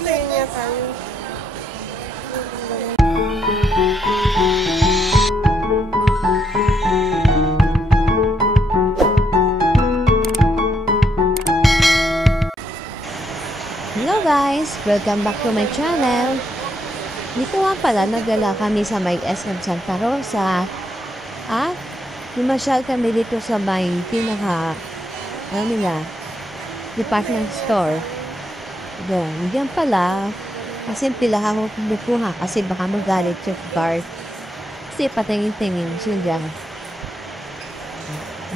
tingin niya tayo. Hello guys! Welcome back to my channel. Dito nga pala, nagdala kami sa may SM Santa Rosa. At lumasyal kami dito sa may department store. Diyan pala, kasi pilahan ko kumukuha kasi baka magalit yung guard. Kasi patingin-tingin siya dyan.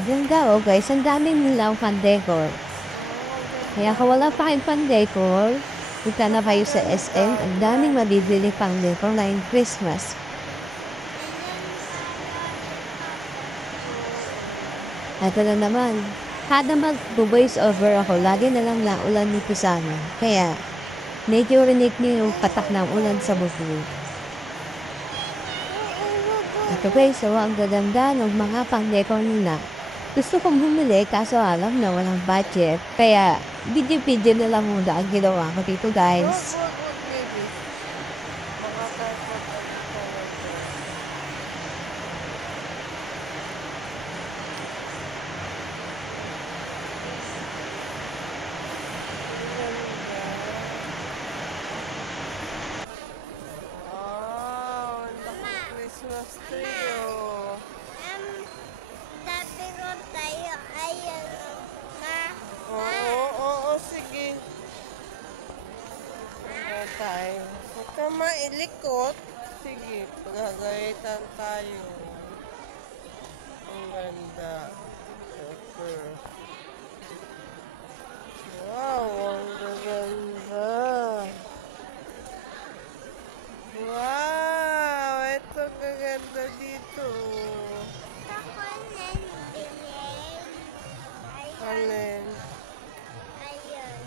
Diyan daw guys, ang daming nilaw pandekor. Kaya kung wala pa kayong pandekor, punta na kayo sa SM. Ang daming mabibili pang decor na yung Christmas. Ito na naman. Kada mag-voice over ako, lagi na lang naulan nito sa amin. Kaya, medyo rinig niyo yung patak ng ulan sa bubong. Ito guys, so ang gaganda ng mga pang-decor nila. Gusto kong bumili kaso alam na walang budget. Kaya, video na lang muna ang ginawa ko dito guys. Christmas tree, oh. Tabi ko tayo, ayan, ma. Oo, sige. Ayan tayo. Huwag ka mailikot. Sige, pagagalitan tayo. Ang ganda. Okay. Wow, ang ganda. Wow, ito gaganda dito. Ako nang bilhin. Alin? Ayun.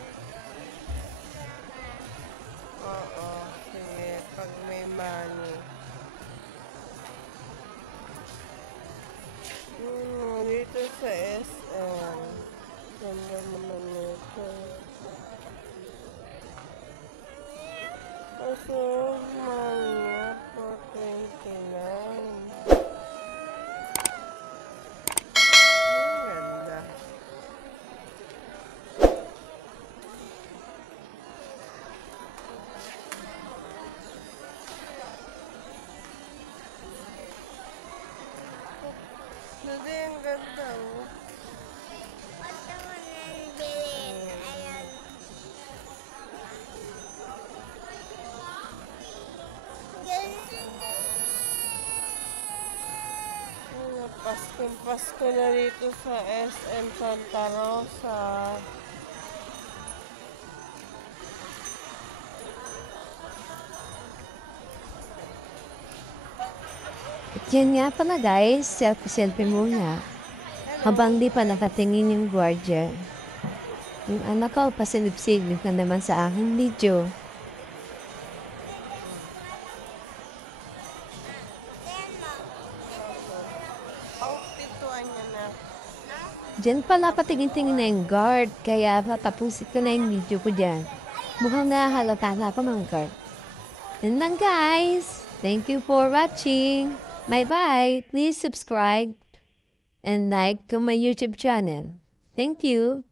Oo, sige, pag may money. Dito sa SM. Ganda naman nito. Kaso, mahal niya for 29. Ang ganda. Hindi, ang ganda, oh. Ito ko nang bilhin. Ayun. Pasko na dito sa SM Santa Rosa. At yan nga pala guys, selfie muna. Habang di pa nakatingin yung guardia. Yung anak ko, pasilip-silip na naman sa aking video. Outfituan niya na. Diyan pala patingin-tingin na yung guard, kaya tatapusin ko na yung video ko dyan. Mukhang nahalata na ako mga guard. Yan lang guys. Thank you for watching. Bye-bye. Please subscribe and like to my YouTube channel. Thank you.